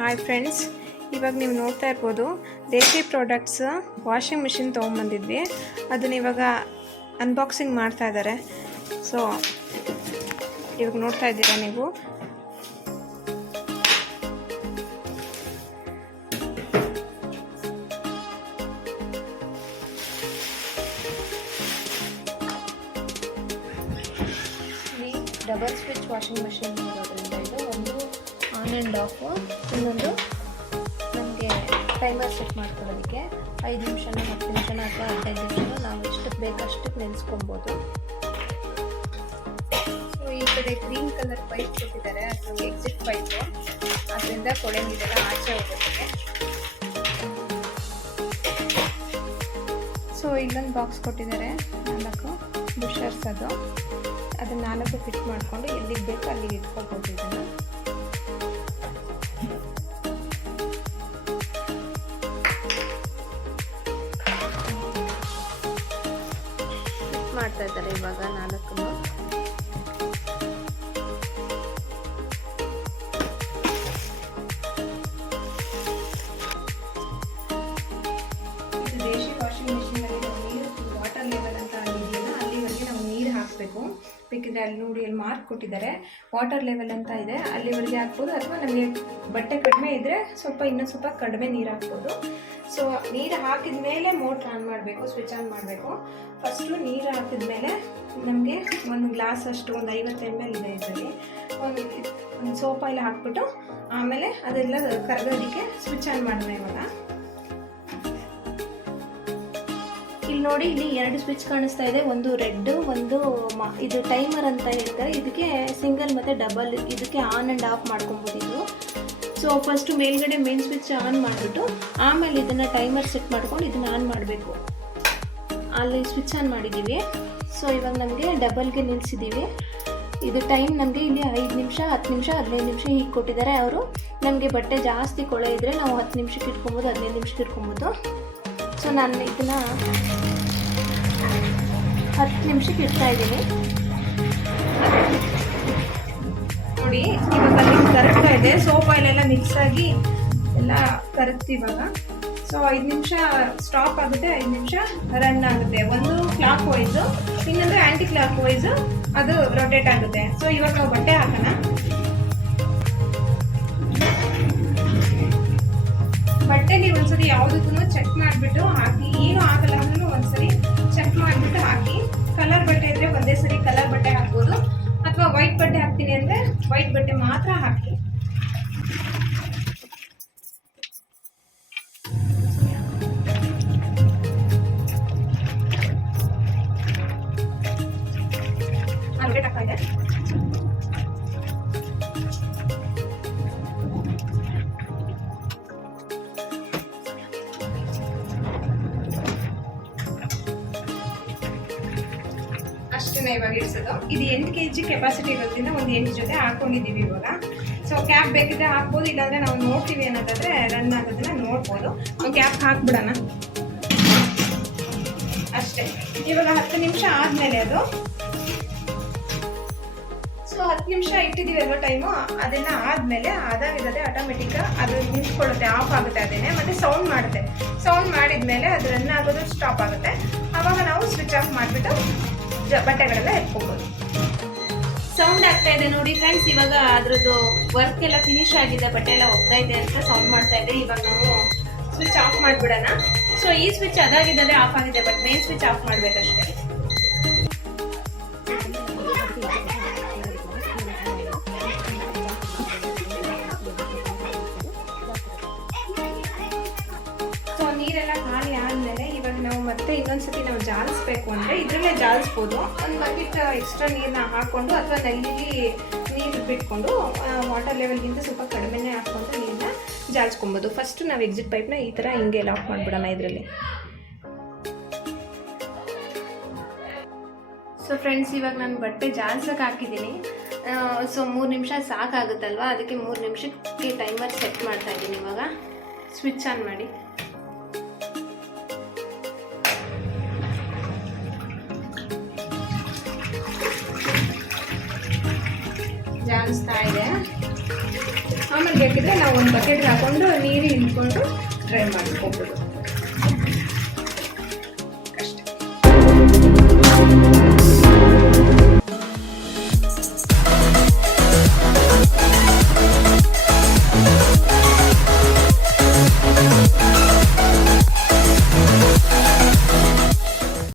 Hi friends, ಇವಾಗ ನೀವು ನೋಡ್ತಾ ಇರ್ಬೋದು ದೇಶಿ ಪ್ರಾಡಕ್ಟ್ಸ್ ವಾಷಿಂಗ್ ಮಿಷಿನ್ ತೊಗೊಂಬಂದಿದ್ವಿ. ಅದನ್ನ ಇವಾಗ ಅನ್ಬಾಕ್ಸಿಂಗ್ ಮಾಡ್ತಾ ಇದ್ದಾರೆ. ಸೊ ಇವಾಗ ನೋಡ್ತಾ ಇದ್ದೀರಾ ನೀವು. ಡಬಲ್ ಸ್ವಿಚ್ ವಾಷಿಂಗ್ ಮಿಷಿನ್ ಇರೋದ್ರಿಂದ ಇದು ಒಂದು ಆನ್ ಆ್ಯಂಡ್ ಆಫ್, ಇನ್ನೊಂದು ನಮಗೆ ಟೈಮರ್ ಸೆಟ್ ಮಾಡ್ಕೊಳ್ಳೋದಕ್ಕೆ 5 ನಿಮಿಷನೋ 10 ನಿಮಿಷನೋ ಅಥವಾ 15 ನಿಮಿಷನೋ ನಾವು ಎಷ್ಟಕ್ಕೆ ಬೇಕು ಅಷ್ಟಕ್ಕೆ ನೆನೆಸ್ಕೊಬೋದು. ಸೊ ಈ ಕಡೆ ಗ್ರೀನ್ ಕಲರ್ ಪೈಪ್ ಕೊಟ್ಟಿದ್ದಾರೆ, ಅದು ಎಕ್ಸಿಟ್ ಪೈಪು, ಅದರಿಂದ ಕೊಳೆ ನೀರೆಲ್ಲ ಆಚೆ ಹೋಗೋದಕ್ಕೆ. ಸೊ ಇಲ್ಲೊಂದು ಬಾಕ್ಸ್ ಕೊಟ್ಟಿದ್ದಾರೆ 4 ಬುಷರ್ಸ್, ಅದನ್ನ 4 ಫಿಟ್ ಮಾಡಿಕೊಂಡು ಎಲ್ಲಿಗೆ ಬೇಕು ಅಲ್ಲಿಗೆ ಇಟ್ಕೋಬೋದು. ಇದನ್ನು ಫಿಟ್ ಮಾಡ್ತಾ ಇದ್ದಾರೆ ಇವಾಗ 4. ಇದು ದೇಶಿ ವಾಷಿಂಗ್ ಮಿಷಿನಲ್ಲಿ ನಾವು ನೀರು ವಾಟರ್ ಲೆವೆಲ್ ಅಂತ ಇದೆಯಲ್ಲ, ಅಲ್ಲಿವರೆಗೆ ನಾವು ನೀರು ಹಾಕಬೇಕು. ಬೇಕಿದ್ರೆ ಅಲ್ಲಿ ನೋಡಿ, ಅಲ್ಲಿ ಮಾರ್ಕ್ ಕೊಟ್ಟಿದ್ದಾರೆ, ವಾಟರ್ ಲೆವೆಲ್ ಅಂತ ಇದೆ, ಅಲ್ಲಿವರೆಗೆ ಹಾಕ್ಬೋದು. ಅಥವಾ ನಮಗೆ ಬಟ್ಟೆ ಕಡಿಮೆ ಇದ್ದರೆ ಇನ್ನೂ ಸ್ವಲ್ಪ ಕಡಿಮೆ ನೀರು ಹಾಕ್ಬೋದು. ಸೊ ನೀರು ಹಾಕಿದ ಮೇಲೆ ಮೋಟ್ರ್ ಆನ್ ಮಾಡಬೇಕು, ಸ್ವಿಚ್ ಆನ್ ಮಾಡಬೇಕು. ಫಸ್ಟು ನೀರು ಹಾಕಿದ ಮೇಲೆ ನಮಗೆ ಒಂದು ಗ್ಲಾಸ್ ಅಷ್ಟು, ಒಂದು 50 ml ಇದೆ ಇದರಲ್ಲಿ, ಒಂದು ಸೋಪ್ ಆಯಿಲ್ ಹಾಕ್ಬಿಟ್ಟು ಆಮೇಲೆ ಅದೆಲ್ಲ ಕರಗೋದಕ್ಕೆ ಸ್ವಿಚ್ ಆನ್ ಮಾಡೋಣ ಇವಾಗ. ಇಲ್ಲಿ ನೋಡಿ, ಇಲ್ಲಿ 2 ಸ್ವಿಚ್ ಕಾಣಿಸ್ತಾ ಇದೆ, ಒಂದು ರೆಡ್, ಒಂದು ಇದು ಟೈಮರ್ ಅಂತ ಹೇಳ್ತಾರೆ. ಇದಕ್ಕೆ ಸಿಂಗಲ್ ಮತ್ತು ಡಬಲ್, ಇದಕ್ಕೆ ಆನ್ ಆ್ಯಂಡ್ ಆಫ್ ಮಾಡ್ಕೊಬೋದು. ಸೊ ಫಸ್ಟು ಮೇಲ್ಗಡೆ ಮೇನ್ ಸ್ವಿಚ್ ಆನ್ ಮಾಡಿಬಿಟ್ಟು ಆಮೇಲೆ ಇದನ್ನು ಟೈಮರ್ ಸೆಟ್ ಮಾಡ್ಕೊಂಡು ಇದನ್ನು ಆನ್ ಮಾಡಬೇಕು. ಅಲ್ಲಿ ಸ್ವಿಚ್ ಆನ್ ಮಾಡಿದ್ದೀವಿ. ಸೊ ಇವಾಗ ನಮಗೆ ಡಬಲ್ಗೆ ನಿಲ್ಲಿಸಿದ್ದೀವಿ. ಇದು ಟೈಮ್ ನಮಗೆ ಇಲ್ಲಿ 5 ನಿಮಿಷ, 10 ನಿಮಿಷ, 15 ನಿಮಿಷ ಹೀಗೆ ಕೊಟ್ಟಿದ್ದಾರೆ ಅವರು. ನಮಗೆ ಬಟ್ಟೆ ಜಾಸ್ತಿ ಕೊಳೆ ಇದ್ದರೆ ನಾವು 10 ನಿಮಿಷಕ್ಕೆ ಇಟ್ಕೊಬೋದು, 15 ನಿಮಿಷಕ್ಕೆ ಇಟ್ಕೊಬೋದು. ಸೊ ನಾನು ಇದನ್ನು 10 ನಿಮಿಷಕ್ಕೆ ಇಡ್ತಾ ಇದ್ದೀನಿ. ನೋಡಿ, ಇವಾಗ ಅಲ್ಲಿ ಕರಗ್ತಾ ಇದೆ, ಸೋಪ್ ಆಯಿಲೆಲ್ಲ ಮಿಕ್ಸ್ ಆಗಿ ಎಲ್ಲ ಕರಗ್ತಿ ಇವಾಗ. ಸೊ 5 ನಿಮಿಷ ಸ್ಟಾಪ್ ಆಗುತ್ತೆ, 5 ನಿಮಿಷ ರನ್ ಆಗುತ್ತೆ. ಒಂದು ಕ್ಲಾಕ್ ವೈಸು, ಇನ್ನೊಂದು ಆ್ಯಂಟಿ ಕ್ಲಾಕ್ ವೈಸು ಅದು ರೊಟೇಟ್ ಆಗುತ್ತೆ. ಸೊ ಇವಾಗ ನಾವು ಬಟ್ಟೆ ಹಾಕೋಣ. ಬಟ್ಟೆ ನೀವು ಒಂದ್ಸರಿ ಯಾವುದಕ್ಕೂ ಚೆಕ್ ಮಾಡಿಬಿಟ್ಟು ಹಾಕಿ, ಏನೂ ಆಗಲ್ಲ ಅಂದ್ರೂ ಒಂದ್ಸರಿ ಚೆಕ್ ಮಾಡಿಬಿಟ್ಟು ಹಾಕಿ. ಕಲರ್ ಬಟ್ಟೆ ಇದ್ರೆ ಒಂದೇ ಸರಿ ಕಲರ್ ಬಟ್ಟೆ ಹಾಕ್ಬೋದು, ಅಥವಾ ವೈಟ್ ಬಟ್ಟೆ ಹಾಕ್ತೀನಿ ಅಂದರೆ ವೈಟ್ ಬಟ್ಟೆ ಮಾತ್ರ ಹಾಕಿ. ಅಷ್ಟನ್ನ ಇವಾಗ ಇಡ್ಸೋದು. ಇದು 8 kg ಕೆಪಾಸಿಟಿ ಇರೋದ್ರಿಂದ ಒಂದು 8 ಜೊತೆ ಹಾಕೊಂಡಿದ್ದೀವಿ ಇವಾಗ. ಸೊ ಕ್ಯಾಪ್ ಬೇಕಿದ್ರೆ ಹಾಕ್ಬೋದು, ಇಲ್ಲಾಂದರೆ ನಾವು ನೋಡ್ತೀವಿ ಅನ್ನೋದಾದರೆ ರನ್ ಆಗೋದನ್ನ ನೋಡ್ಬೋದು. ನಾವು ಕ್ಯಾಪ್ ಹಾಕ್ಬಿಡೋಣ ಅಷ್ಟೇ. ಇವಾಗ 10 ನಿಮಿಷ ಆದಮೇಲೆ ಅದು, ಸೊ 10 ನಿಮಿಷ ಇಟ್ಟಿದ್ದೀವಿ ಅಲ್ವ ಟೈಮು, ಅದೆಲ್ಲ ಆದಮೇಲೆ ಅದಾಗಿರೋದೆ ಆಟೋಮೆಟಿಕ್ ಅದು ನಿಂತ್ಕೊಳ್ಳುತ್ತೆ, ಆಫ್ ಆಗುತ್ತೆ ಅದೇನೆ, ಮತ್ತು ಸೌಂಡ್ ಮಾಡುತ್ತೆ. ಸೌಂಡ್ ಮಾಡಿದ್ಮೇಲೆ ಅದು ರನ್ ಆಗೋದು ಸ್ಟಾಪ್ ಆಗುತ್ತೆ. ಆವಾಗ ನಾವು ಸ್ವಿಚ್ ಆಫ್ ಮಾಡಿಬಿಟ್ಟು ಬಟ್ಟೆಗಳೆಲ್ಲ ಎತ್ಕೊಬೋದು. ಸೌಂಡ್ ಆಗ್ತಾ ಇದೆ ನೋಡಿ ಫ್ರೆಂಡ್ಸ್. ಇವಾಗ ಅದ್ರದ್ದು ವರ್ಕ್ ಎಲ್ಲ ಫಿನಿಶ್ ಆಗಿದೆ, ಬಟ್ಟೆ ಎಲ್ಲ ಹೋಗ್ತಾ ಇದೆ ಅಂತ ಸೌಂಡ್ ಮಾಡ್ತಾ ಇದೆ. ಇವಾಗ ನಾವು ಸ್ವಿಚ್ ಆಫ್ ಮಾಡಿಬಿಡೋಣ. ಸೊ ಈ ಸ್ವಿಚ್ ಅದಾಗಿದ್ದರೆ ಆಫ್ ಆಗಿದೆ, ಬಟ್ ಮೇನ್ ಸ್ವಿಚ್ ಆಫ್ ಮಾಡಬೇಕಷ್ಟೇ. ಸೊ ನೀರೆಲ್ಲ ಖಾಲಿ ಆದಮೇಲೆ ಇವಾಗ ನಾವು ಮತ್ತೆ ಇನ್ನೊಂದ್ಸತಿ ನಾವು ಜಾಲಿಸ್ಬೇಕು ಅಂದರೆ ಇದರಲ್ಲೇ ಜಾಲಿಸ್ಬೋದು. ಒಂದು ಬಕೆಟ್ ಎಕ್ಸ್ಟ್ರಾ ನೀರನ್ನ ಹಾಕ್ಕೊಂಡು ಅಥವಾ ನಲ್ಲಿ ನೀರು ಬಿಟ್ಕೊಂಡು ವಾಟರ್ ಲೆವೆಲ್ಗಿಂತ ಸ್ವಲ್ಪ ಕಡಿಮೆನೇ ಹಾಕ್ಕೊಂಡು ನೀರನ್ನ ಜಾಲಿಸ್ಕೊಬೋದು. ಫಸ್ಟು ನಾವು ಎಕ್ಸಿಟ್ ಪೈಪ್ನ ಈ ಥರ ಹಿಂಗೆ ಲಾಕ್ ಮಾಡಿಬಿಡೋಣ ಇದರಲ್ಲಿ. ಸೊ ಫ್ರೆಂಡ್ಸ್, ಇವಾಗ ನಾನು ಬಟ್ಟೆ ಜಾಲ್ಸಕ್ಕೆ ಹಾಕಿದ್ದೀನಿ. ಸೊ 3 ನಿಮಿಷ ಸಾಕಾಗುತ್ತಲ್ವ, ಅದಕ್ಕೆ 3 ನಿಮಿಷಕ್ಕೆ ಟೈಮರ್ ಸೆಟ್ ಮಾಡ್ತಾ ಇದ್ದೀನಿ. ಇವಾಗ ಸ್ವಿಚ್ ಆನ್ ಮಾಡಿ. ಜಾಲಿಸ್ತಾ ಇದೆ. ಆಮೇಲೆ ಬೇಕಿದ್ರೆ ನಾವು ಒಂದು ಬಕೆಟ್ ಹಾಕೊಂಡು ನೀರು ಹಿಂಡ್ಕೊಂಡು ಡ್ರೈ ಮಾಡ್ಕೊಬೋದು.